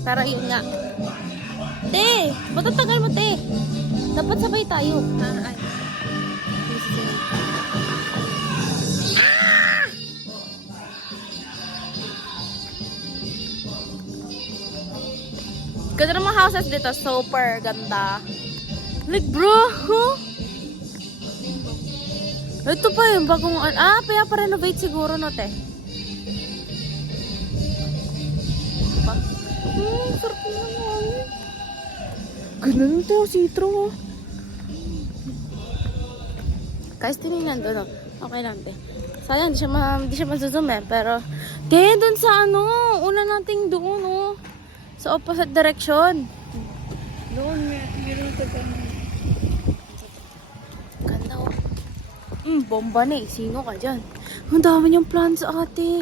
Pero yun nga. Te! Ba't ang tagal mo, te? Dapat sabay tayo. Ay. Ganda ng mga houses dito. Super ganda. Like, bro, huh? Ito pa yung bagong... Kaya pa-renovate siguro, no, te? Diba? Sarap naman. Ganun to, citro. Guys, tinignan doon, no? Okay lang, te. Sayang, di siya mazoom eh. Pero, te, doon sa ano, una nating doon, no? Sa opposite direction. Doon, meron ka ba? Ganda, oh. Bomba na eh. Sino ka dyan? Ang dami niyang plants, ate.